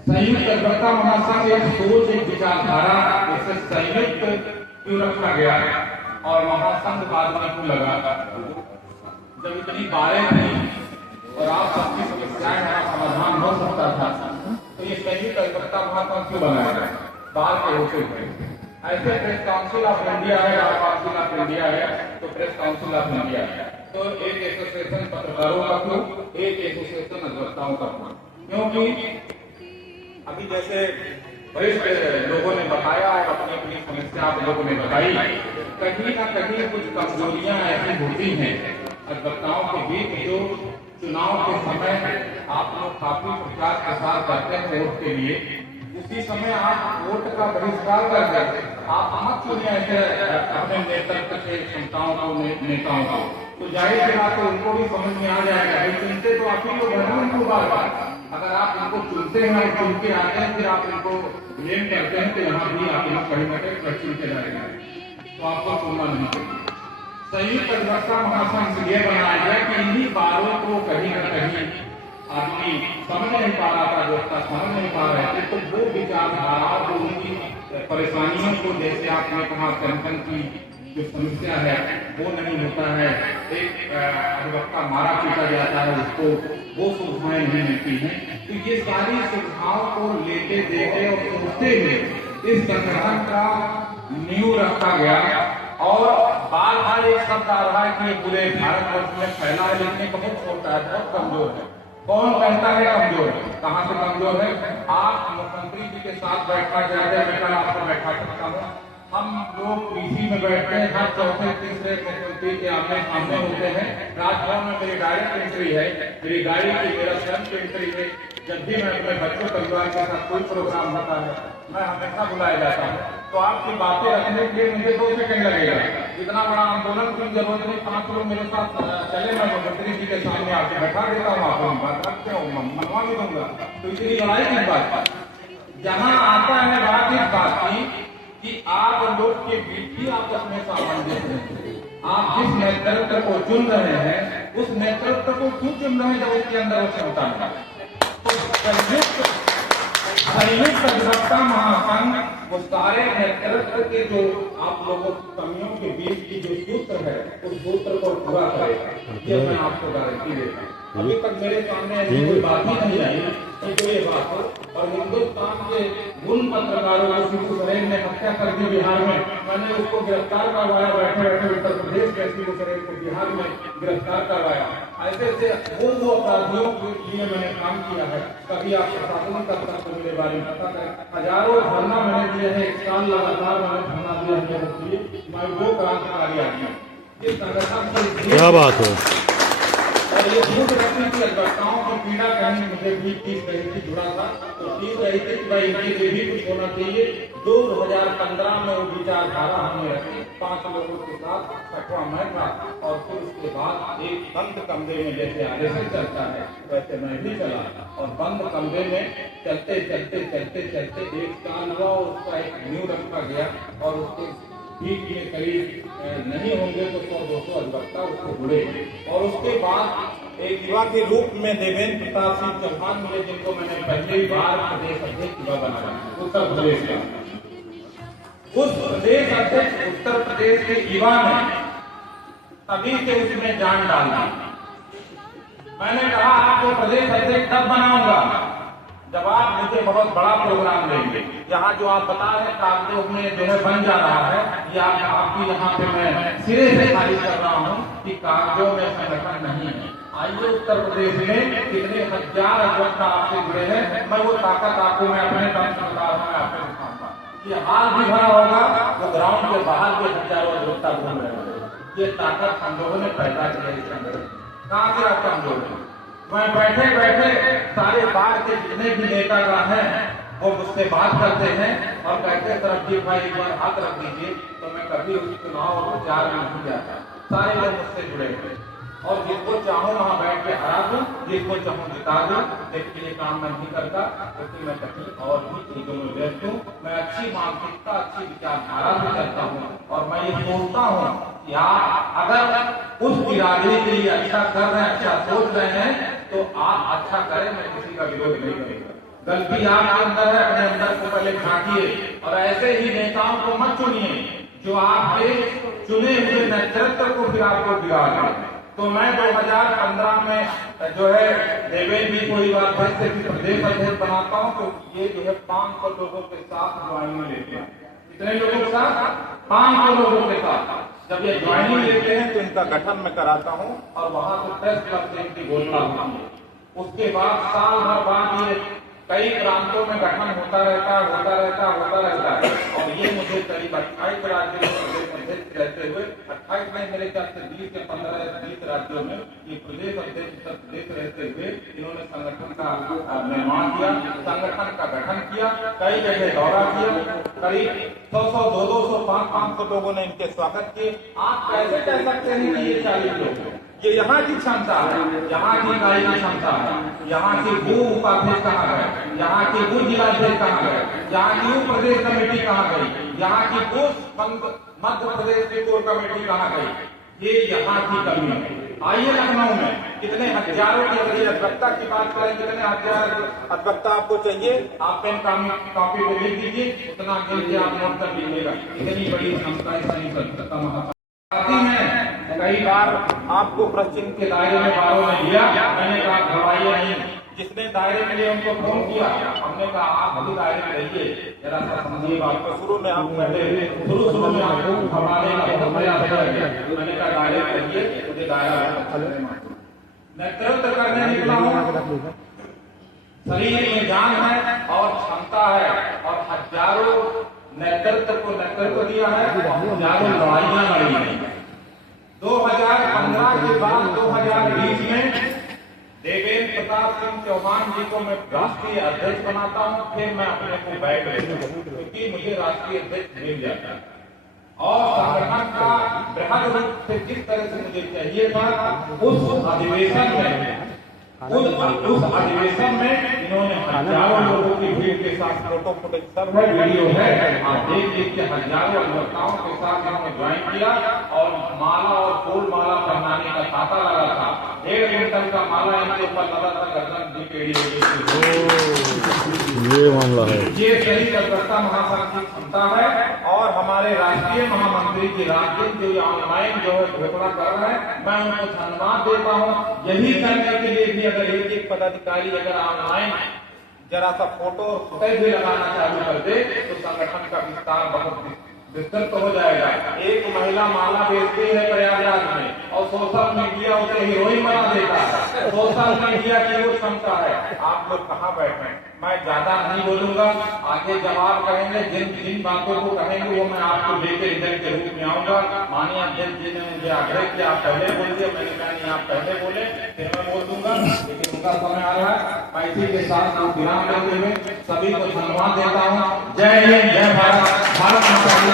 संयुक्त अधिवक्ता महासंघ एक सोच, एक विचारधारा, इसे संयुक्त क्यों रखा गया और महासंघ बाद में क्यों लगा? जब इतनी बारें थी और आप सबकी समस्याएं का समाधान हो सकता था, तो ये संयुक्त अधिवक्ता महासंघ क्यों बनाया गया? बार के होते हुए ऐसे प्रेस काउंसिल ऑफ इंडिया है, बार काउंसिल ऑफ इंडिया है, तो प्रेस काउंसिल ऑफ इंडिया है, तो एक एसोसिएशन पत्रकारों का क्यों, एक एसोसिएशन अधिवक्ताओं का क्यों? क्योंकि अभी जैसे वरिष्ठ लोगों ने बताया और अपनी अपनी समस्या आप लोगों ने बताई, कहीं ना कहीं कुछ कमजोरियां ऐसी होती हैं अधिवक्ताओं के बीच, जो चुनाव के समय आप लोग काफी प्रचार प्रसार करते हैं वोट के लिए, उसी समय आप वोट का बहिष्कार कर देते, आप मत चुनिए ऐसे अपने नेतृत्व के क्षमताओं को, नेताओं को, तो जाहिर सी बात है उनको भी समझ में आ जाएगा। चुनते तो आप ही लोग हैं उनको बार बार, अगर आप इनको चुनते हैं और चुन के आते हैं फिर आप इनको ब्लेम करते हैं, तो यहाँ भी आप लोग कहीं ना कहीं प्रश्न के जाएगा, तो आपको चुनना नहीं चाहिए। संयुक्त अधिवक्ता महासंघ ये बनाया गया कि इन्हीं बारों को कहीं ना कहीं आदमी समझ नहीं पा रहा था, व्यवस्था समझ नहीं पा रहे थे, तो वो विचारधारा को, उनकी परेशानियों को, जैसे आपने कहा पेंशन की जो समस्या है वो नहीं होता है, एक अधिवक्ता मारा पीटा जाता है उसको, वो सुविधाएं नहीं मिलती हैं, तो ये सारी सुविधाओं को लेके देखे और सोचते हुए इस संगठन का नींव रखा गया। और बार बार एक शब्द आ रहा है कि ये पूरे भारतवर्ष में फैला है, लेकिन बहुत छोटा है, बहुत कमजोर है। कौन कहता है कमजोर है? कहाँ से कमजोर है? आप मुख्यमंत्री जी के साथ बैठना चाहते हैं, मैं कल आपको बैठा सकता हूँ, हम लोग पीसी में बैठते हैं, हर चौथे तीसरे मुख्यमंत्री के आमने सामने होते हैं। राजभवन में मेरी डायरेक्ट एंट्री है, मेरी गाड़ी की, मेरा सेल्फ एंट्री है। जब भी मैं अपने बच्चों परिवार के साथ कोई प्रोग्राम होता है, मैं हमेशा बुलाया जाता हूँ, तो आपकी बातें रखने के लिए मुझे 2 सेकंड लगेगा। इतना बड़ा आंदोलन की जरूरत नहीं, 5 लोग मेरे साथ चले, मैं मुख्यमंत्री जी के सामने आके बैठा देता हूँ, आपको बात रखते हूँ, मनवा भी दूंगा। तो इतनी लड़ाई की बात जहाँ आता है बात इस बात की कि आप लोग के बीच ही आपस में सामंजस्य है। आप जिस नेतृत्व को चुन रहे हैं उस नेतृत्व को क्यों चुन रहे हैं जब उसके अंदर वो क्षमता है? तो संयुक्त अधिवक्ता महासंघ वो सारे नेतृत्व के जो आप लोगों की कमियों के बीच की जो सूत्र है उस सूत्र को पूरा करेगा, ये मैं आपको गारंटी देता हूँ। अभी तक मेरे सामने ऐसी कोई बात ही नहीं आई कि जो ये बात हो। और हिंदुस्तान के उन पत्रकारों को शिबू सोरेन ने हत्या कर दी बिहार में, मैंने उसको गिरफ्तार करवाया, बैठे बैठे उत्तर प्रदेश के शिबू सोरेन को बिहार में गिरफ्तार करवाया। ऐसे ऐसे वो अपराधियों के लिए मैंने काम किया है। कभी आप प्रशासन का तक मेरे बारे में पता करें, हजारों धरना मैंने दिए हैं, 1 साल लगातार मैंने धरना दिया है, मैं वो क्रांतिकारी आदमी इस संगठन से। क्या बात है? और ये झूठ रखने की अधिवक्ताओं की पीड़ा कहीं मुझे भी तीस रही थी, जुड़ा था तो तीस रही थी कि भाई इनके लिए भी कुछ होना चाहिए। 2015 में वो विचारधारा हमने रखी 5 लोगों के साथ, 6वां मैं था, और फिर उसके बाद एक बंद कमरे में जैसे आरएसएस चलता है वैसे मैं भी चला, और बंद कमरे में चलते चलते चलते चलते 1 साल हुआ और उसका एक नींव रखा गया, और उसके ठीक के करीब नहीं होंगे तो 100-200 अधिवक्ता उसको जुड़े। और उसके बाद एक युवा के रूप में देवेंद्र प्रताप सिंह चौहान मिले, जिनको मैंने पहली बार प्रदेश अध्यक्ष युवा बनाया उत्तर प्रदेश का। उस प्रदेश अध्यक्ष उत्तर प्रदेश के युवा ने तभी से उसमें जान डाल दी। मैंने कहा आपको प्रदेश अध्यक्ष तब बनाऊंगा जब आप मुझे बहुत बड़ा प्रोग्राम देंगे। यहाँ जो आप बता रहे हैं कागजों में जो है बन जा रहा है, या आपकी यहाँ पे मैं सिरे से खारिज कर रहा हूँ कि कागजों में संगठन नहीं है। आइए उत्तर प्रदेश में कितने हजार अधिवक्ता आपसे जुड़े हैं, मैं वो ताकत आपको मैं अपने काम से बता रहा हूँ, मैं आपको दिखाऊंगा। ये हाल भी भरा होगा, वो ग्राउंड के बाहर के हजारों अधिवक्ता घूम रहे होंगे। ये ताकत हम लोगों ने पैदा किया इस संगठन। कहाँ से आप कमजोर हैं? मैं बैठे बैठे सारे बार के जितने भी नेतागण हैं वो मुझसे बात करते हैं और कहते हैं सरबजीत भाई एक बार हाथ रख दीजिए, तो मैं कभी उस चुनाव और प्रचार में नहीं जाता। सारे लोग मुझसे जुड़े हुए, और जिसको चाहूँ वहाँ बैठ के हरा दूँ, जिसको चाहूँ जिता दूँ, लेकिन ये काम मैं नहीं करता क्योंकि मैं कहीं और भी चीजों में व्यस्त हूँ। मैं अच्छी मानसिकता, अच्छी विचारधारा से करता हूँ, और मैं ये सोचता हूँ कि आप अगर उस बिरादरी के लिए अच्छा कर रहे हैं, अच्छा सोच रहे हैं, तो आप अच्छा करें, मैं किसी का विरोध नहीं करूँगा। गलती आपके अंदर है, अपने अंदर को पहले झांकिए और ऐसे ही नेताओं को मत चुनिए जो आपके चुने हुए नेतृत्व को फिर आपको बिगाड़ दें। तो मैं 2015 में जो है देवेंद्र जी को अध्यक्ष से प्रदेश अध्यक्ष बनाता हूँ, तो ये जो है 500 लोगों के साथ ज्वाइनिंग लेते हैं। कितने लोगों के साथ? 500 लोगों के साथ जब ये ज्वाइनिंग लेते हैं तो इनका गठन मैं कराता हूँ और वहां से प्रेस क्लब से इनकी घोषणा होती है। उसके बाद साल भर बाद ये कई प्रांतों में गठन होता रहता है और ये मुझे करीब 28 राज्यों में अध्यक्ष रहते हुए 28 में मेरे ख्याल से 20 या 15-20 राज्यों में ये प्रदेश अध्यक्ष रहते हुए इन्होंने संगठन का निर्माण किया, संगठन का गठन किया, कई जगह दौरा किया, करीब 100, 200, 500 लोगों ने इनके स्वागत किए। आप कैसे कह सकते हैं कि ये 40 लोग? ये यहाँ की क्षमता है, यहाँ की इकाई की क्षमता है, यहाँ की भू उपाध्यक्ष कहाँ गए, यहाँ की भू जिलाध्यक्ष कहाँ गए, यहाँ की उप प्रदेश कमेटी कहाँ गई, यहाँ की मध्य प्रदेश की कोर कमेटी कहाँ गई? ये यहाँ की कमी है। आइए लखनऊ में कितने हजारों की, अगर अधिवक्ता की बात करें, कितने हजार अधिवक्ता आपको चाहिए? आप पेन कॉपी पे लिख दीजिए, उतना गिनके आप नोट कर लीजिएगा। इतनी बड़ी क्षमता है। कई बार आपको प्रश्न के दायरे में बारों ने लिया, मैंने कहा घबराइए नहीं, जिसने दायरे में लिए उनको फोन किया, हमने कहा आप भी दायरे में रहिए, जरा सा समझिए बात को। शुरू में आप शुरू में आपको घबराने का बहुत प्रयास किया, मैंने कहा दायरे में रहिए, मुझे दायरा नेतृत्व करने निकला हूँ। शरीर में जान है और क्षमता है और हजारों नेतृत्व को नेतृत्व दिया है, हजारों लड़ाइयां लड़ी हैं। 2015 के बाद 2020 में देवेंद्र प्रताप सिंह चौहान जी को मैं राष्ट्रीय अध्यक्ष बनाता हूं, फिर मैं अपने को बैठ लेता हूं क्योंकि मुझे राष्ट्रीय अध्यक्ष मिल जाता है। और संगठन का बृहद रूप से जिस तरह से मुझे चाहिए था, उस अधिवेशन में इन्होंने हजारों लोगों की भीड़ के साथ फोटो फुटेज सब है, वीडियो है, आप देख के हजारों अधिवक्ताओं के साथ इन्होंने ज्वाइन किया और माला और फूल माला पहनाने का तांता लगा था। 1.5 क्विंटल का माला इनके ऊपर लगा था, गर्दन की पेड़ी ये मामला है। ये सही कलकत्ता महासंघ की क्षमता है और हमारे राष्ट्रीय महामंत्री जी राजदीप जो ऑनलाइन जो है घोषणा कर रहे हैं, मैं उनको धन्यवाद देता हूँ। यही करने के लिए भी अगर एक पदाधिकारी अगर ऑनलाइन जरा सा फोटो और फुटेज भी लगाना चालू कर दे तो संगठन का विस्तार बहुत विस्तृत हो जाएगा। एक महिला माला बेचती है प्रयागराज में और सोशल मीडिया उसे हीरोइन बना देता है। सोशल मीडिया की वो क्षमता है। आप लोग कहाँ बैठे हैं? मैं ज्यादा नहीं बोलूंगा, आगे जवाब कहेंगे, जिन बातों को कहेंगे वो मैं आपको लेके इधर के रूप में आऊंगा। माननीय अध्यक्ष जी ने मुझे आग्रह किया आप पहले बोलिए, मैंने कहा नहीं आप पहले बोले, फिर मैं बोल दूंगा, लेकिन उनका समय आ रहा है। मैं इसी के साथ विराम देते हुए सभी को धन्यवाद देता हूँ। जय हिंद, जय भारत, भारत माता की।